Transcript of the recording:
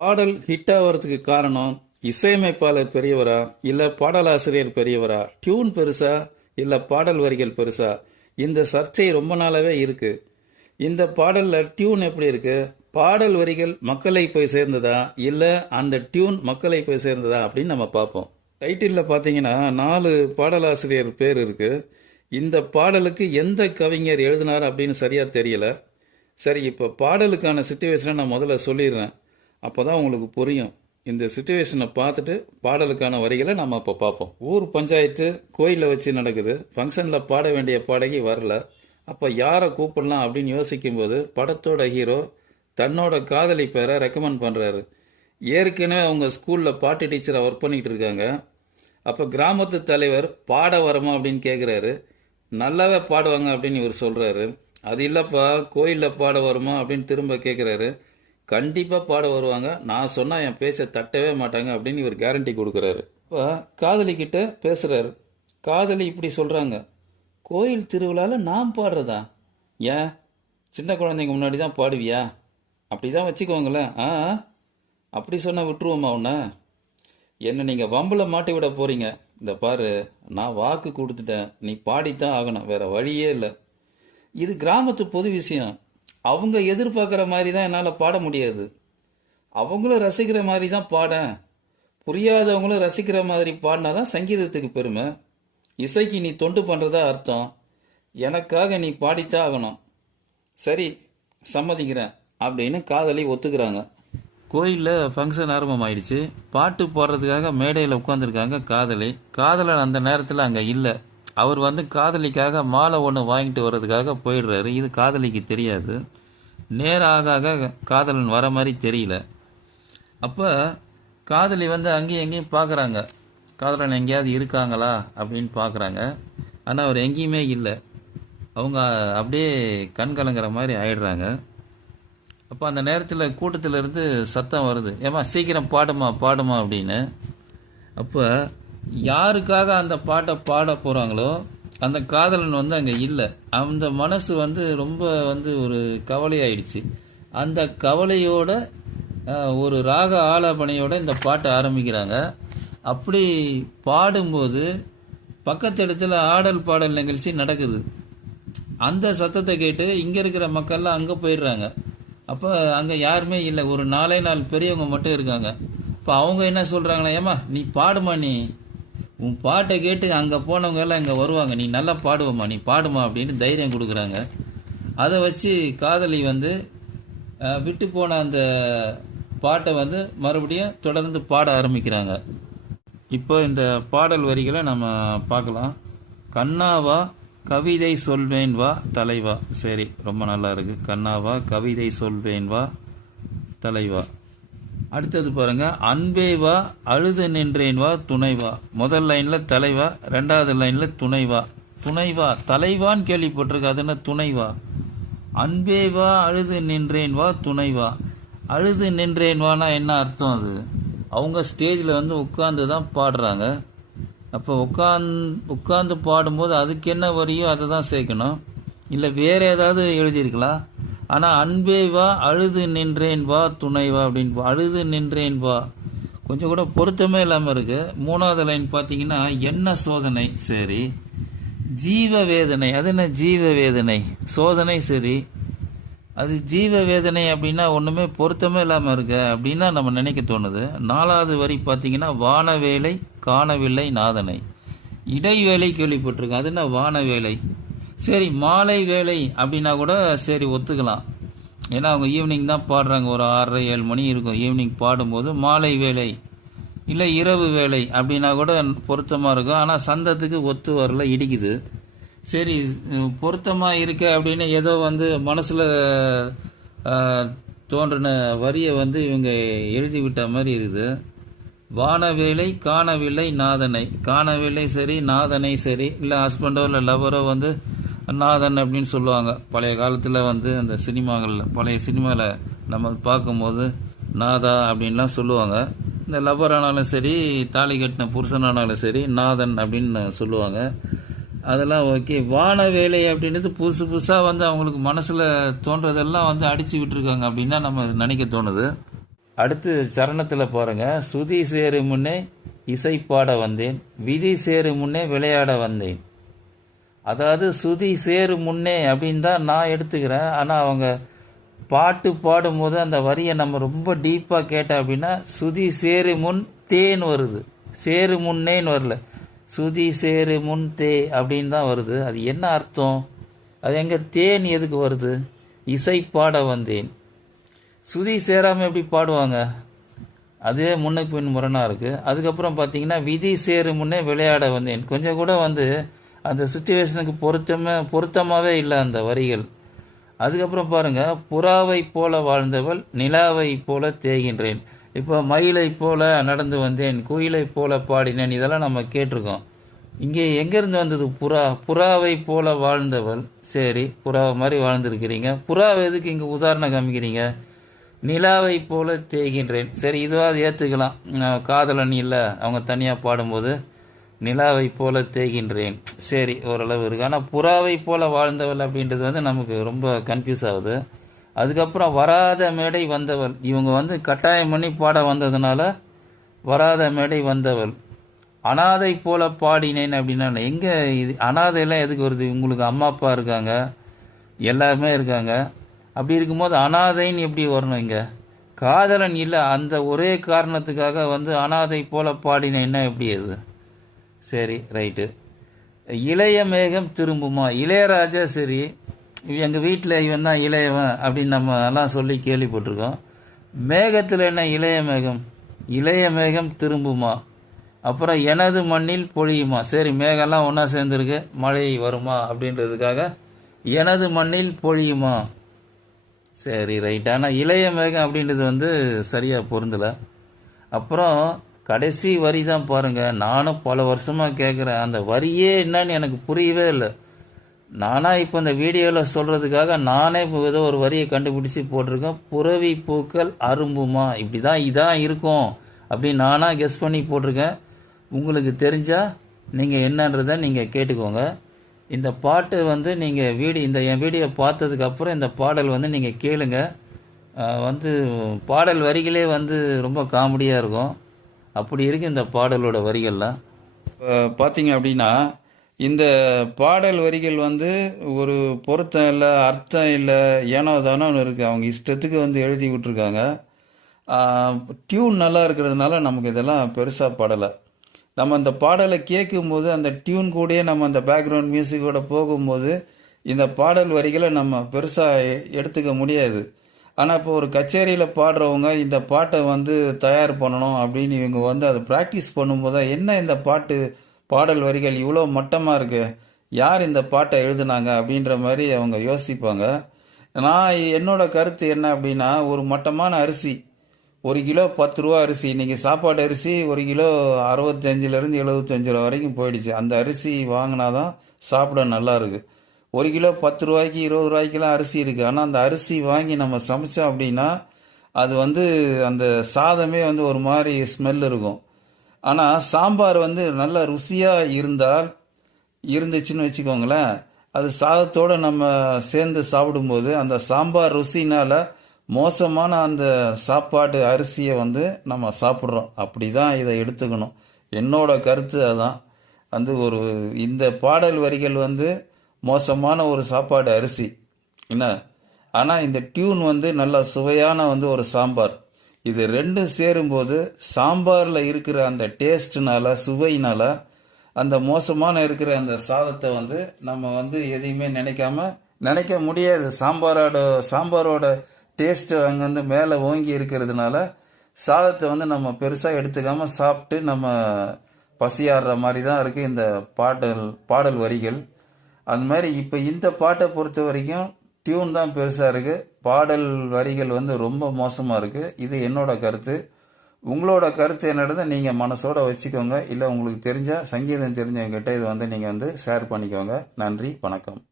பாடல் ஹிட் ஆகிறதுக்கு காரணம் இசையமைப்பாளர் பெரியவரா இல்ல பாடலாசிரியர் பெரியவரா, டியூன் பெருசா இல்ல பாடல் வரிகள் பெருசா? இந்த சர்ச்சை ரொம்ப நாளாவே இருக்கு. இந்த பாடல்ல டியூன் எப்படி இருக்கு, பாடல் வரிகள் மக்களை போய் சேர்ந்ததா இல்ல அந்த டியூன் மக்களை போய் சேர்ந்ததா அப்படின்னு நம்ம பார்ப்போம். டைட்டில்ல பாத்தீங்கன்னா 4 பாடலாசிரியர் பேர் இருக்கு. இந்த பாடலுக்கு எந்த கவிஞர் எழுதினார் அப்படின்னு சரியா தெரியல. சரி, இப்போ பாடலுக்கான சுச்சுவேஷனை நான் முதல்ல சொல்லிடுறேன், அப்போதான் உங்களுக்கு புரியும். இந்த சுச்சுவேஷனை பார்த்துட்டு பாடலுக்கான வரிகளை நம்ம இப்போ பார்ப்போம். ஊர் பஞ்சாயத்து கோயிலில் வச்சு நடக்குது. ஃபங்க்ஷனில் பாட வேண்டிய பாடகி வரல. அப்போ யாரை கூப்பிடலாம் அப்படின்னு யோசிக்கும்போது படத்தோட ஹீரோ தன்னோட காதலி பேரை ரெக்கமெண்ட் பண்ணுறாரு. ஏற்கனவே அவங்க ஸ்கூலில் பாட்டு டீச்சரை ஒர்க் பண்ணிக்கிட்டு இருக்காங்க. அப்போ கிராமத்து தலைவர் பாட வரமா அப்படின்னு கேட்குறாரு. நல்லாவே பாடுவாங்க அப்படின்னு இவர் சொல்கிறாரு. அது இல்லைப்பா, கோயிலில் பாட வருமா அப்படின்னு திரும்ப கேட்குறாரு. கண்டிப்பாக பாட வருவாங்க, நான் சொன்னால் என் பேச்சை தட்டவே மாட்டாங்க அப்படின்னு இவர் கேரண்டி கொடுக்குறாரு. இப்போ காதலி கிட்ட பேசுகிறாரு. காதலி இப்படி சொல்கிறாங்க, கோயில் திருவிழாவில் நான் பாடுறதா? ஏன் சின்ன குழந்தைங்க முன்னாடி தான் பாடுவியா? அப்படி தான் வச்சுக்கோங்களேன். அப்படி சொன்னால் விட்டுருவோமா உன்னை? என்னை நீங்கள் வம்பில் மாட்டி விட போகிறீங்க. இந்த பாரு, நான் வாக்கு கொடுத்துட்டேன், நீ பாடித்தான் ஆகணும், வேற வழியே இல்லை. இது கிராமத்து பொது விஷயம். அவங்க எதிர்பார்க்குற மாதிரி தான் என்னால் பாட முடியாது. அவங்களும் ரசிக்கிற மாதிரி தான் பாடேன். புரியாதவங்களும் ரசிக்கிற மாதிரி பாடினா தான் சங்கீதத்துக்கு பெருமை. இசைக்கு நீ தொண்டு பண்ணுறதா அர்த்தம். எனக்காக நீ பாடித்தான் ஆகணும். சரி, சம்மதிக்கிறேன் அப்படின்னு காதலி ஒத்துக்கிறாங்க. கோயிலில் ஃபங்க்ஷன் ஆரம்பமாயிடுச்சு. பாட்டு போடுறதுக்காக மேடையில் உட்காந்துருக்காங்க காதலி. காதலன் அந்த நேரத்தில் அங்கே இல்லை. அவர் காதலிக்காக மாலை ஒன்று வாங்கிட்டு வர்றதுக்காக போயிடுறாரு. இது காதலிக்கு தெரியாது. நேராக ஆக காதலன் வர மாதிரி தெரியல. அப்போ காதலி அங்கேயும் எங்கேயும் பார்க்குறாங்க, காதலன் எங்கேயாவது இருக்காங்களா அப்படின்னு பார்க்குறாங்க. ஆனால் அவர் எங்கேயுமே இல்லை. அவங்க அப்படியே கண் கலங்குற மாதிரி ஆயிடுறாங்க. அப்போ அந்த நேரத்தில் கூட்டத்தில் இருந்து சத்தம் வருது, ஏமா சீக்கிரம் பாடுமா பாடுமா அப்படின்னு. அப்போ யாருக்காக அந்த பாட்டை பாட போகிறாங்களோ அந்த காதலன் அங்கே இல்லை. அந்த மனசு ரொம்ப ஒரு கவலையாயிடுச்சு. அந்த கவலையோட ஒரு ராக ஆலாபனையோட இந்த பாட்டை ஆரம்பிக்கிறாங்க. அப்படி பாடும்போது பக்கத்து இடத்துல ஆடல் பாடல் நிகழ்ச்சி நடக்குது. அந்த சத்தத்தை கேட்டு இங்கே இருக்கிற மக்கள்லாம் அங்கே போயிடுறாங்க. அப்போ அங்கே யாருமே இல்லை, ஒரு 4 பெரியவங்க மட்டும் இருக்காங்க. இப்போ அவங்க என்ன சொல்கிறாங்களா, ஏமா நீ பாடுமா, நீ உன் பாட்டை கேட்டு அங்கே போனவங்க எல்லாம் இங்கே வருவாங்க, நீ நல்லா பாடுவோம்மா, நீ பாடுமா அப்படின்னு தைரியம் கொடுக்குறாங்க. அதை வச்சு காதலி விட்டு போன அந்த பாட்டை மறுபடியும் தொடர்ந்து பாட ஆரம்பிக்கிறாங்க. இப்போ இந்த பாடல் வரிகளை நம்ம பார்க்கலாம். கண்ணாவா கவிதை சொல்வேன் வா தலைவா. சரி, ரொம்ப நல்லா இருக்கு. கண்ணாவா கவிதை சொல்வேன் வா தலைவா. அடுத்தது பாருங்க, அன்பே வா அழுது நின்றேன் வா துணைவா. முதல் லைன்ல தலைவா, 2வது லைன்ல துணைவா. துணைவா தலைவான்னு கேள்விப்பட்டிருக்கு, அது என்ன துணைவா? அன்பே வா அழுது நின்றேன் வா துணைவா. அழுது நின்றேன் வானா என்ன அர்த்தம்? அது அவங்க ஸ்டேஜில் உட்கார்ந்து தான் பாடுறாங்க. அப்போ உட்கார்ந்து பாடும்போது அதுக்கு என்ன வரியோ அதை தான் சேர்க்கணும், இல்லை வேற ஏதாவது எழுதியிருக்கலாம். ஆனால் அன்பே வா அழுது நின்றேன் வா துணைவா அப்படின்னு அழுது நின்றேன் வா கொஞ்சம் கூட பொருத்தமே இல்லாமல் இருக்கு. 3வது லைன் பார்த்தீங்கன்னா என்ன சோதனை, சரி. ஜீவ வேதனை, அது என்ன ஜீவ வேதனை? சோதனை, சரி. அது ஜீவ வேதனை அப்படின்னா ஒன்றுமே பொருத்தமே இல்லாமல் இருக்கு அப்படின்னா நம்ம நினைக்க தோணுது. 4வது வரி பார்த்தீங்கன்னா வானவேலை காணவில்லை நாதனை. இடைவேளை கேள்விப்பட்டிருக்கேன், அது என்ன வானவேலை? சரி, மாலை வேலை அப்படின்னா கூட சரி ஒத்துக்கலாம். ஏன்னா அவங்க ஈவினிங் தான் பாடுறாங்க, ஒரு 6:30 7 மணி இருக்கும் ஈவினிங் பாடும்போது. மாலை வேலை இல்லை இரவு வேலை அப்படின்னா கூட பொருத்தமாக இருக்கும். ஆனால் சந்தத்துக்கு ஒத்து வரல, இடிக்குது. சரி, பொருத்தமாக இருக்கு அப்படின்னு ஏதோ மனசில் தோன்றின வரியை இவங்க எழுதி விட்ட மாதிரி இருக்குது. வானவேலை காணவில்லை நாதனை. காணவில்லை சரி, நாதனை சரி. இல்லை ஹஸ்பண்டோ இல்லை லவரோ நாதன் அப்படின்னு சொல்லுவாங்க. பழைய காலத்தில் அந்த சினிமாக்களில், பழைய சினிமாவில் நம்ம பார்க்கும்போது நாதா அப்படின்லாம் சொல்லுவாங்க. இந்த லவர் ஆனாலும் சரி, தாலி கட்டின புருஷனானாலும் சரி, நாதன் அப்படின்னு சொல்லுவாங்க. அதெல்லாம் ஓகே. வான வேலை அப்படின்றது புதுசு புதுசாக அவங்களுக்கு மனசில் தோன்றதெல்லாம் அடித்து விட்டுருக்காங்க அப்படின்னு தான் நம்ம நினைக்க தோணுது. அடுத்து சரணத்தில் பாருங்க, சுதி சேரு முன்னே இசை பாட வந்தேன், விதி சேரு முன்னே விளையாட வந்தேன். அதாவது சுதி சேரு முன்னே அப்படின்னு தான் நான் எடுத்துக்கிறேன். ஆனால் அவங்க பாட்டு பாடும்போது அந்த வரியை நம்ம ரொம்ப டீப்பாக கேட்டோம் அப்படின்னா சுதி சேரு முன் தேன்னு வருது, சேரு முன்னேன்னு வரல, சுதி சேரு முன் தே அப்படின்னு தான் வருது. அது என்ன அர்த்தம்? அது எங்கே தேன் எதுக்கு வருது? இசை பாட வந்தேன், சுதி சேராமல் எப்படி பாடுவாங்க? அதே முன்னை பின் முரணாக இருக்குது. அதுக்கப்புறம் பார்த்தீங்கன்னா விதி சேரு முன்னே விளையாட வந்தேன், கொஞ்சம் கூட அந்த சுச்சுவேஷனுக்கு பொருத்தமாகவே இல்லை அந்த வரிகள். அதுக்கப்புறம் பாருங்க, புறாவை போல வாழ்ந்தவள் நிலாவை போல தேகின்றேன். இப்போ மயிலை போல நடந்து வந்தேன், குயிலை போல பாடினேன், இதெல்லாம் நம்ம கேட்டிருக்கோம். இங்கே எங்கேருந்து வந்தது புறாவை போல வாழ்ந்தவள்? சரி, புறா மாதிரி வாழ்ந்துருக்கிறீங்க, புறாவை எதுக்கு இங்கே உதாரணம் காமிக்கிறீங்க? நிலாவை போல தேகின்றேன், சரி இதுவாது ஏற்றுக்கலாம், காதலன் இல்லை அவங்க தனியாக பாடும்போது நிலாவை போல தேகின்றேன், சரி ஓரளவு இருக்கு. ஆனால் புறாவை போல வாழ்ந்தவள் அப்படின்றது நமக்கு ரொம்ப கன்ஃபியூஸ் ஆகுது. அதுக்கப்புறம் வராத மேடை வந்தவள், இவங்க கட்டாயம் பண்ணி பாட வந்ததுனால வராத மேடை வந்தவள். அனாதை போல பாடினேன் அப்படின்னா எங்கே இது அனாதையெல்லாம் எதுக்கு வருது? உங்களுக்கு அம்மா அப்பா இருக்காங்க, எல்லாருமே இருக்காங்க, அப்படி இருக்கும்போது அனாதைன்னு எப்படி வரணும்? இங்கே காதலன் இல்லை, அந்த ஒரே காரணத்துக்காக அனாதை போல பாடினேன்னா எப்படி அது? சரி ரைட்டு. இளைய மேகம் திரும்புமா, இளையராஜா சரி, எங்கள் வீட்டில் இவன் தான் இளையவன் அப்படின்னு நம்ம எல்லாம் சொல்லி கேள்விப்பட்டிருக்கோம். மேகத்தில் என்ன இளைய மேகம்? இளைய மேகம் திரும்புமா, அப்புறம் எனது மண்ணில் பொழியுமா, சரி மேகம்லாம் ஒன்றா சேர்ந்துருக்கு, மழை வருமா அப்படின்றதுக்காக எனது மண்ணில் பொழியுமா, சரி ரைட். ஆனால் இளைய மேகம் அப்படின்றது சரியாக பொருந்தலை. அப்புறம் கடைசி வரி தான் பாருங்க, நானும் பல வருஷமாக கேட்குறேன், அந்த வரியே என்னன்னு எனக்கு புரியவே இல்லை. நானாக இப்போ இந்த வீடியோவில் சொல்கிறதுக்காக நானே இப்போ ஏதோ ஒரு வரியை கண்டுபிடிச்சி போட்டிருக்கேன், புறவி பூக்கள் அரும்புமா, இப்படி தான் இதான் இருக்கும் அப்படின்னு நானாக கெஸ் பண்ணி போட்டிருக்கேன். உங்களுக்கு தெரிஞ்சால் நீங்கள் என்னன்றதை நீங்கள் கேட்டுக்கோங்க. இந்த பாட்டு நீங்கள் என் வீடியோ பார்த்ததுக்கப்புறம் இந்த பாடல் நீங்கள் கேளுங்க. பாடல் வரிகளே ரொம்ப காமெடியாக இருக்கும், அப்படி இருக்கு இந்த பாடலோட வரிகள்லாம். பார்த்தீங்க அப்படின்னா இந்த பாடல் வரிகள் ஒரு பொருத்தம் இல்லை, அர்த்தம் இல்லை, ஏனோ தானோன்னு இருக்குது, அவங்க இஷ்டத்துக்கு எழுதி விட்டுருக்காங்க. டியூன் நல்லா இருக்கிறதுனால நமக்கு இதெல்லாம் பெருசாக படலை. நம்ம அந்த பாடலை கேட்கும்போது அந்த டியூன் கூடயே நம்ம அந்த பேக்ரவுண்ட் மியூசிக்கோட போகும்போது இந்த பாடல் வரிகளை நம்ம பெருசாக எடுத்துக்க முடியாது. ஆனால் இப்போ ஒரு கச்சேரியில் பாடுறவங்க இந்த பாட்டை தயார் பண்ணணும் அப்படின்னு இவங்க அதை ப்ராக்டிஸ் பண்ணும்போது என்ன இந்த பாடல் வரிகள் இவ்வளோ மட்டமாக இருக்கு, யார் இந்த பாட்டை எழுதுனாங்க அப்படின்ற மாதிரி அவங்க யோசிப்பாங்க. நான் என்னோட கருத்து என்ன அப்படின்னா, ஒரு மட்டமான அரிசி, 1 கிலோ 10 ரூபா அரிசி, இன்னைக்கு சாப்பாடு அரிசி 1 கிலோ 65லேருந்து 75 ரூபா வரைக்கும் போயிடுச்சு. அந்த அரிசி வாங்கினாதான் சாப்பிட நல்லா இருக்கு. 1 கிலோ 10 ரூபாய்க்கு 20 ரூபாய்க்கெல்லாம் அரிசி இருக்கு. ஆனால் அந்த அரிசி வாங்கி நம்ம சமைச்சோம் அப்படின்னா அது அந்த சாதமே ஒரு மாதிரி ஸ்மெல் இருக்கும். ஆனால் சாம்பார் நல்ல ருசியாக இருந்துச்சுன்னு வச்சுக்கோங்களேன், அது சாதத்தோடு நம்ம சேர்ந்து சாப்பிடும்போது அந்த சாம்பார் ருசினால மோசமான அந்த சாப்பாடு அரிசியை நம்ம சாப்பிட்றோம். அப்படி தான் இதை எடுத்துக்கணும். என்னோட கருத்து அதான். இந்த பாடல் வரிகள் மோசமான ஒரு சாப்பாடு அரிசி என்ன, ஆனால் இந்த டியூன் நல்ல சுவையான ஒரு சாம்பார், இது ரெண்டும் சேரும்போது சாம்பாரில் இருக்கிற அந்த டேஸ்ட்னால சுவையினால அந்த மோசமான இருக்கிற அந்த சாதத்தை நம்ம எதையுமே நினைக்க முடியாது. சாம்பாரோட டேஸ்ட் அங்கே மேலே ஓங்கி இருக்கிறதுனால சாதத்தை நம்ம பெருசாக எடுத்துக்காம சாப்பிட்டு நம்ம பசியாடுற மாதிரி தான் இருக்குது இந்த பாடல் வரிகள். அந்த மாதிரி இப்போ இந்த பாட்டை பொறுத்த வரைக்கும் டியூன் தான் பெருசாக இருக்குது, பாடல் வரிகள் ரொம்ப மோசமாக இருக்குது. இது என்னோட கருத்து. உங்களோட கருத்து என்னன்றதை நீங்கள் மனசோட வச்சுக்கோங்க. இல்லை உங்களுக்கு சங்கீதம் தெரிஞ்சவங்ககிட்ட இது நீங்கள் ஷேர் பண்ணிக்கோங்க. நன்றி, வணக்கம்.